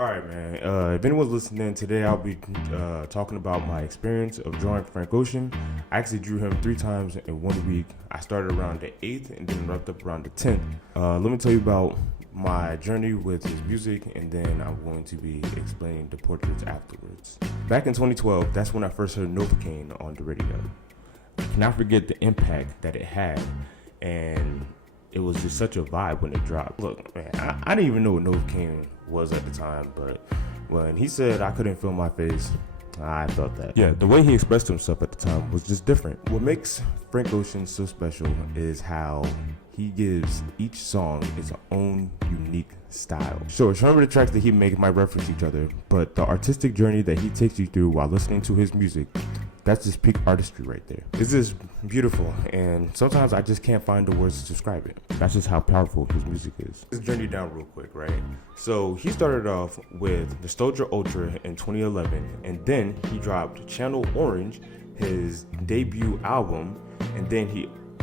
All right, man. If anyone's listening today, I'll be talking about my experience of drawing Frank Ocean. I actually drew him 3 times in 1 week. I started around the 8th and then wrapped up around the 10th. Let me tell you about my journey with his music, and then I'm going to be explaining the portraits afterwards. Back in 2012, that's when I first heard Novocaine on the radio. I cannot forget the impact that it had, and it was just such a vibe when it dropped. Look, man, I didn't even know what Novocaine was at the time, but when he said I couldn't feel my face, I felt that. Yeah, the way he expressed himself at the time was just different. What makes Frank Ocean so special is how he gives each song its own unique style. Sure, some of the tracks that he makes might reference each other, but the artistic journey that he takes you through while listening to his music, that's just peak artistry right there. It's just beautiful, and sometimes I just can't find the words to describe it. That's just how powerful his music is. Let's journey down real quick, right? So he started off with Nostalgia Ultra in 2011, and then he dropped Channel Orange, his debut album, and then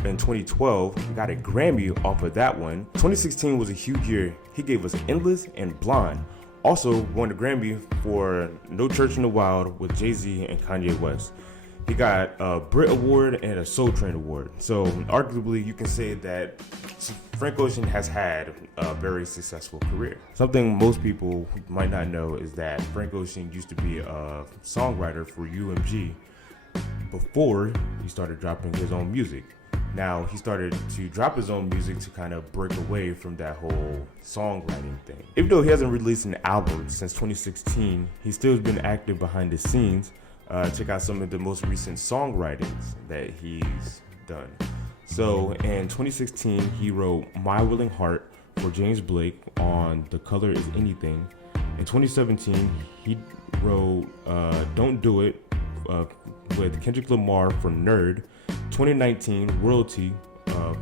in 2012, he got a Grammy off of that one. 2016 was a huge year. He gave us Endless and Blonde. Also won the Grammy for No Church in the Wild with Jay-Z and Kanye West. He got a Brit Award and a Soul Train Award. So arguably you can say that Frank Ocean has had a very successful career. Something most people might not know is that Frank Ocean used to be a songwriter for UMG before he started dropping his own music. Now he started to drop his own music to kind of break away from that whole songwriting thing. Even though he hasn't released an album since 2016, he's still been active behind the scenes. Check out some of the most recent songwritings that he's done. So in 2016, he wrote My Willing Heart for James Blake on The Color Is Anything. In 2017, he wrote Don't Do It with Kendrick Lamar for Nerd. 2019, Royalty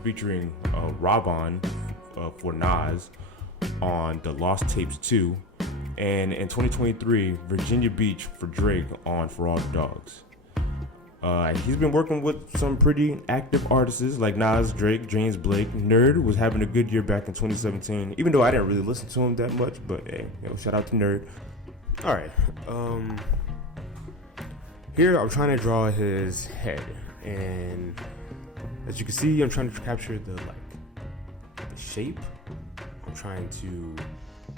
featuring Raban for Nas on The Lost Tapes 2. And in 2023, Virginia Beach for Drake on For All the Dogs. He's been working with some pretty active artists like Nas, Drake, James Blake. Nerd was having a good year back in 2017, even though I didn't really listen to him that much, but hey, shout out to Nerd. All right, here I'm trying to draw his head, and as you can see, I'm trying to capture the shape. I'm trying to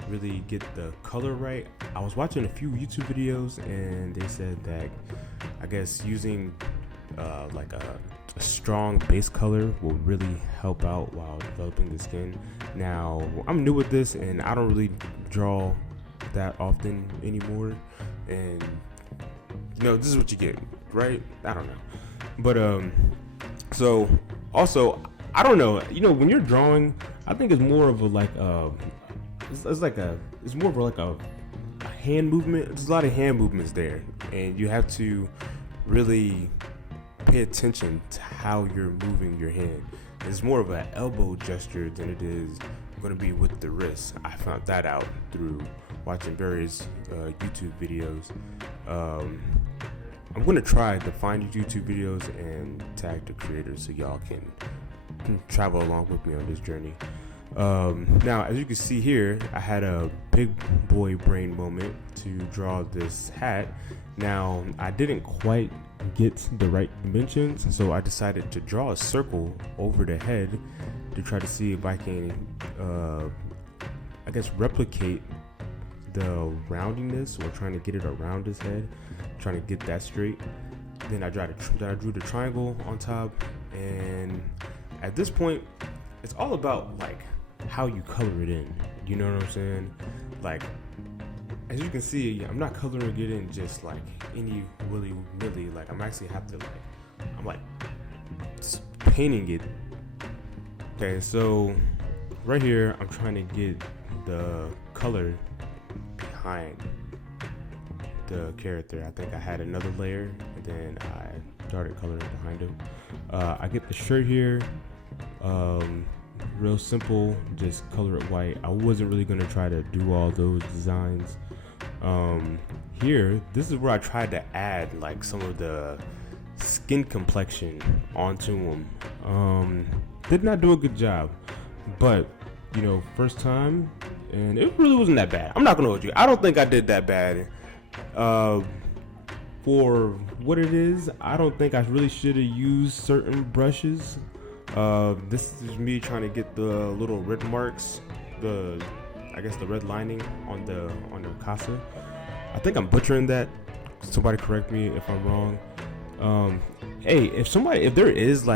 really get the color right. I was watching a few YouTube videos, and they said that I guess using a strong base color will really help out while developing the skin. Now, I'm new with this, and I don't really draw that often anymore, and this is what you get, right? I don't know, but so also I don't know, when you're drawing, I think it's more of it's more of a hand movement. There's a lot of hand movements there, and you have to really pay attention to how you're moving your hand. It's more of an elbow gesture than it is going to be with the wrist. I found that out through watching various YouTube videos. I'm going to try to find YouTube videos and tag the creators so y'all can travel along with me on this journey. Now, as you can see here, I had a big boy brain moment to draw this hat. Now, I didn't quite get the right dimensions, so I decided to draw a circle over the head to try to see if I can, replicate the roundiness, or trying to get it around his head, trying to get that straight. Then I drew the triangle on top, and at this point, it's all about how you color it in. You know what I'm saying? As you can see, I'm not coloring it in just any willy-nilly. I'm actually I'm just painting it. Okay, so right here, I'm trying to get the color behind the character. I think I had another layer, and then I started coloring behind him. I get the shirt here. Real simple, just color it white. I wasn't really going to try to do all those designs. Here, this is where I tried to add some of the skin complexion onto him. Did not do a good job, but first time, and it really wasn't that bad. I'm not gonna hold you. I don't think I did that bad. For what it is, I don't think I really should have used certain brushes. This is me trying to get the little red marks, the red lining on the casa. I think I'm butchering that. Somebody correct me if I'm wrong. Hey, if there is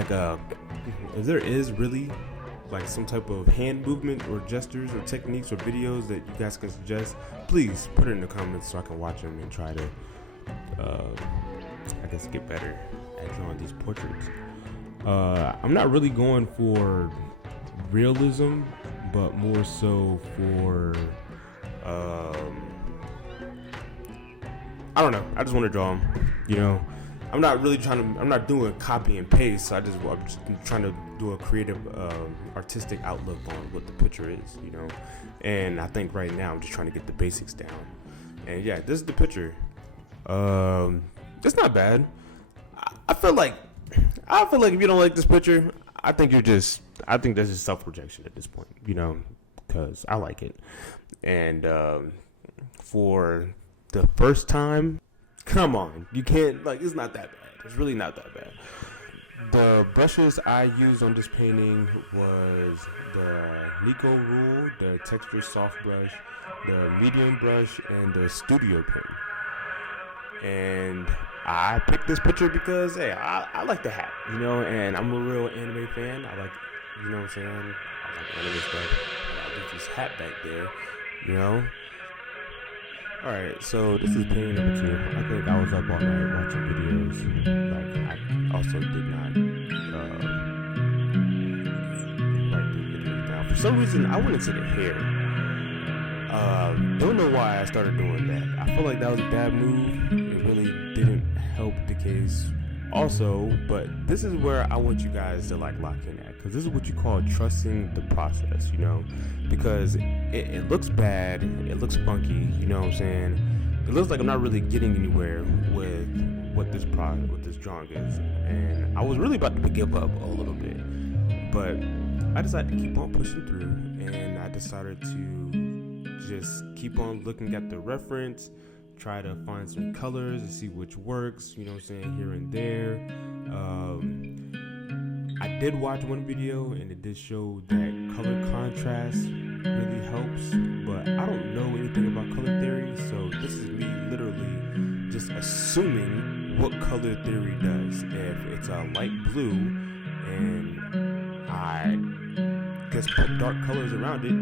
really like some type of hand movement or gestures or techniques or videos that you guys can suggest, please put it in the comments so I can watch them and try to get better at drawing these portraits. I'm not really going for realism, but more so for I don't know. I just want to draw them. I'm not doing copy and paste. So I'm just trying to do a creative, artistic outlook on what the picture is. And I think right now I'm just trying to get the basics down. And yeah, this is the picture. It's not bad. I feel like if you don't like this picture, I think that's just self-rejection at this point, because I like it. And for the first time, come on, you can't, it's not that bad. It's really not that bad. The brushes I used on this painting was the Nico Rule, the Texture Soft Brush, the Medium Brush, and the Studio Pen. And I picked this picture because, hey, I like the hat, and I'm a real anime fan. I like, what I'm saying? I like anime stuff. I like this hat back there, Alright, so this is painting number 2. I think I was up all night watching videos. I also did not write the videos down. For some reason, I went into the hair. Don't know why I started doing that. I feel like that was a bad move. It really didn't help the case. Also, but this is where I want you guys to lock in at, because this is what you call trusting the process, because it looks bad, it looks funky, you know what I'm saying? It looks like I'm not really getting anywhere with what this drawing is, and I was really about to give up a little bit, but I decided to keep on pushing through, and I decided to just keep on looking at the reference, try to find some colors and see which works, here and there. I did watch one video and it did show that color contrast really helps, but I don't know anything about color theory, so this is me literally just assuming what color theory does. If it's a light blue and I just put dark colors around it,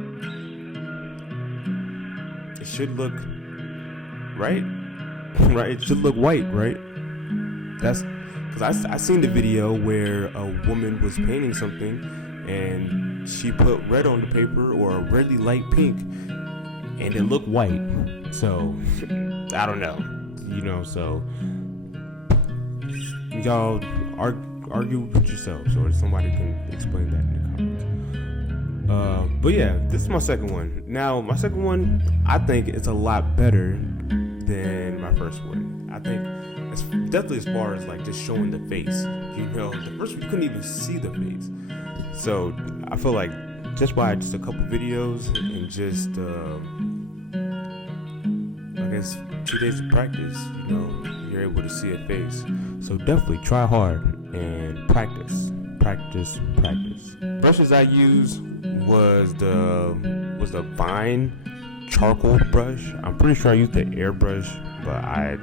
it should look right? It should look white, right? That's because I seen the video where a woman was painting something and she put red on the paper, or a really light pink, and it looked white. So I don't know, so y'all argue with yourselves, or somebody can explain that in the comments. But yeah, this is my second one. Now, my second one, I think it's a lot better than my first one. I think it's definitely as far as just showing the face. The first one you couldn't even see the face. So I feel like just by just a couple videos and just 2 days of practice, you're able to see a face. So definitely try hard and practice. Brushes I used was the Vine charcoal brush. I'm pretty sure I used the airbrush, but I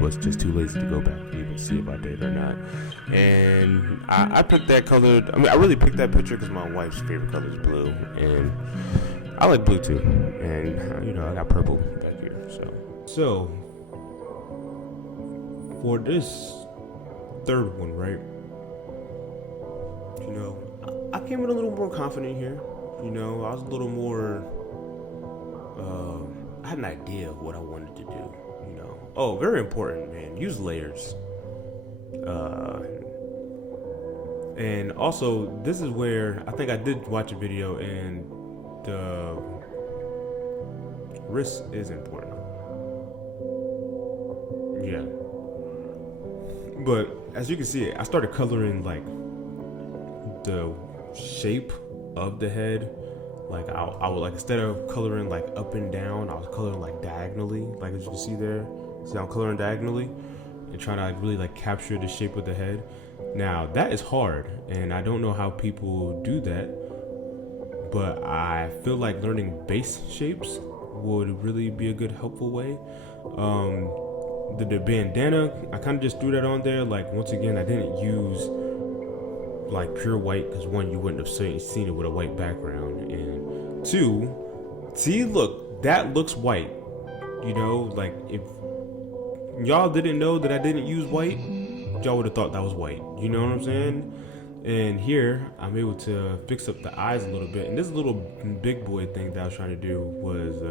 was just too lazy to go back and even see if I did or not. And I picked that color. I really picked that picture because my wife's favorite color is blue, and I like blue too. And I got purple back here. So for this third one, right? I came in a little more confident here. I was a little more. I had an idea of what I wanted to do. Oh, very important, man. Use layers. And also, this is where I think I did watch a video, and the wrist is important. Yeah. But as you can see, I started coloring the shape of the head, Like I would like, instead of coloring like up and down, I was coloring like diagonally. Like as you can see there, see I'm coloring diagonally and trying to like really like capture the shape of the head. Now that is hard, and I don't know how people do that, but I feel like learning base shapes would really be a good helpful way. The bandana, I kind of just threw that on there. Like once again, I didn't use like pure white because one, you wouldn't have seen it with a white background, and two, see, look, that looks white. You know, like if y'all didn't know that I didn't use white, y'all would have thought that was white. You know what I'm saying? And here I'm able to fix up the eyes a little bit. And this little big boy thing that I was trying to do was,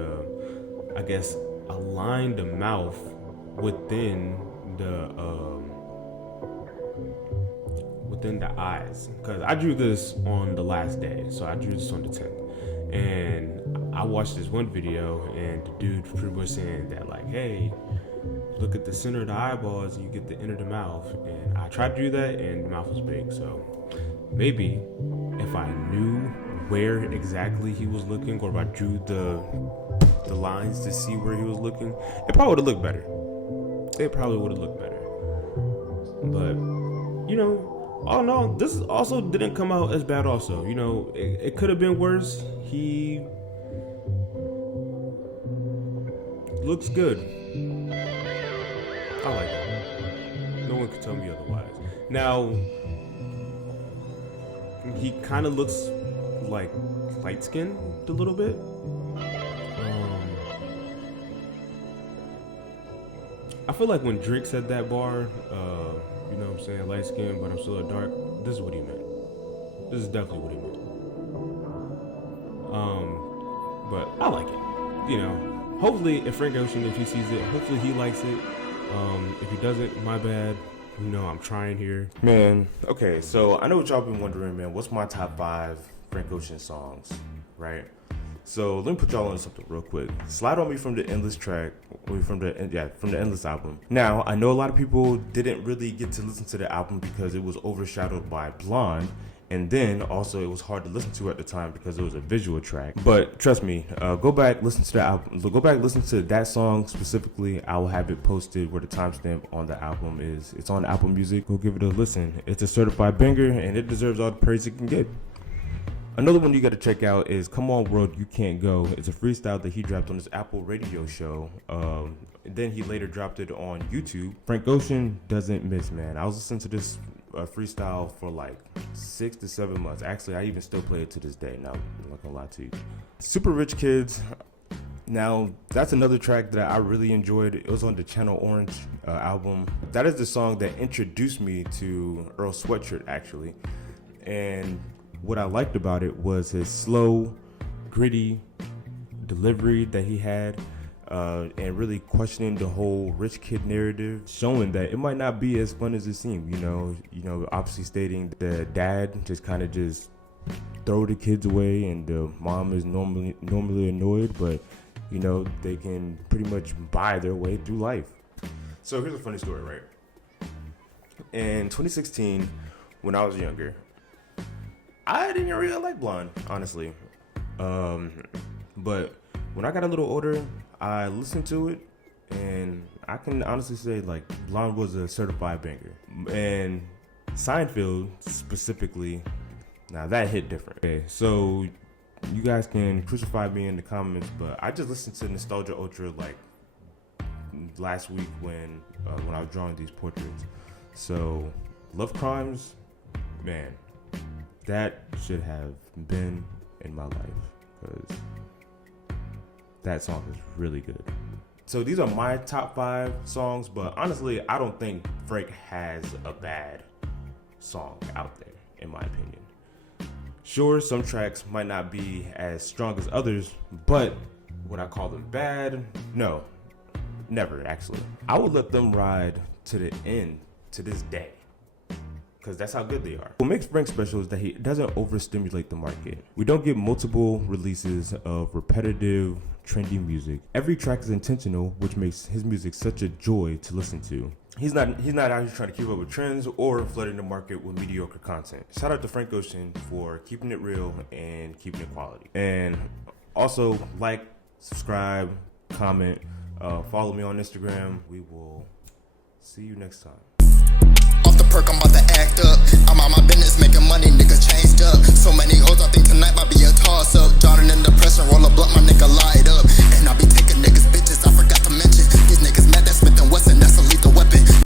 I guess, align the mouth within the eyes, because I drew this on the last day, so I drew this on the 10th, and I watched this one video, and the dude pretty much saying that like, hey, look at the center of the eyeballs and you get the inner of the mouth, and I tried to do that and the mouth was big. So maybe if I knew where exactly he was looking, or if I drew the lines to see where he was looking, it probably would have looked better. But you know, oh no, this also didn't come out as bad also. You know, it could have been worse. He looks good. I like it. No one can tell me otherwise. Now, he kind of looks like light-skinned a little bit. I feel like when Drake said that bar, you know what I'm saying, light skin, but I'm still a dark, this is what he meant. This is definitely what he meant. But I like it. You know, hopefully if Frank Ocean, if he sees it, hopefully he likes it. If he doesn't, my bad. You know, I'm trying here. Man, okay, so I know what y'all been wondering, man, what's my top 5 Frank Ocean songs, right? So let me put y'all on something real quick. Slide on Me from the Endless track, from the Endless album. Now, I know a lot of people didn't really get to listen to the album because it was overshadowed by Blonde, and then also it was hard to listen to at the time because it was a visual track. But trust me, go back, listen to the album. Go back, listen to that song specifically. I will have it posted where the timestamp on the album is. It's on Apple Music. Go give it a listen. It's a certified banger, and it deserves all the praise it can get. Another one you got to check out is Come On World, You Can't Go. It's a freestyle that he dropped on his Apple radio show. And then he later dropped it on YouTube. Frank Ocean doesn't miss, man. I was listening to this freestyle for like 6 to 7 months. Actually, I even still play it to this day. Now, I'm not gonna lie to you. Super Rich Kids. Now, that's another track that I really enjoyed. It was on the Channel Orange album. That is the song that introduced me to Earl Sweatshirt, actually. And what I liked about it was his slow, gritty delivery that he had, and really questioning the whole rich kid narrative, showing that it might not be as fun as it seemed. You know, obviously stating the dad just kind of just throw the kids away, and the mom is normally annoyed, but you know they can pretty much buy their way through life. So here's a funny story, right? In 2016, when I was younger, I didn't really like Blonde, honestly. But when I got a little older, I listened to it, and I can honestly say, like, Blonde was a certified banger. And Seinfeld, specifically, now that hit different. Okay, so you guys can crucify me in the comments, but I just listened to Nostalgia Ultra, like, last week when I was drawing these portraits. So, Love Crimes, man, that should have been in my life, because that song is really good. So these are my top 5 songs, but honestly, I don't think Frank has a bad song out there, in my opinion. Sure, some tracks might not be as strong as others, but would I call them bad? No, never, actually. I would let them ride to the end to this day. because that's how good they are. What makes Frank special is that he doesn't overstimulate the market. We don't get multiple releases of repetitive, trendy music. Every track is intentional, which makes his music such a joy to listen to. He's not out here trying to keep up with trends or flooding the market with mediocre content. Shout out to Frank Ocean for keeping it real and keeping it quality. And also like, subscribe, comment, follow me on Instagram. We will see you next time. Off the perk, I'm about to act up. I'm on my business making money, niggas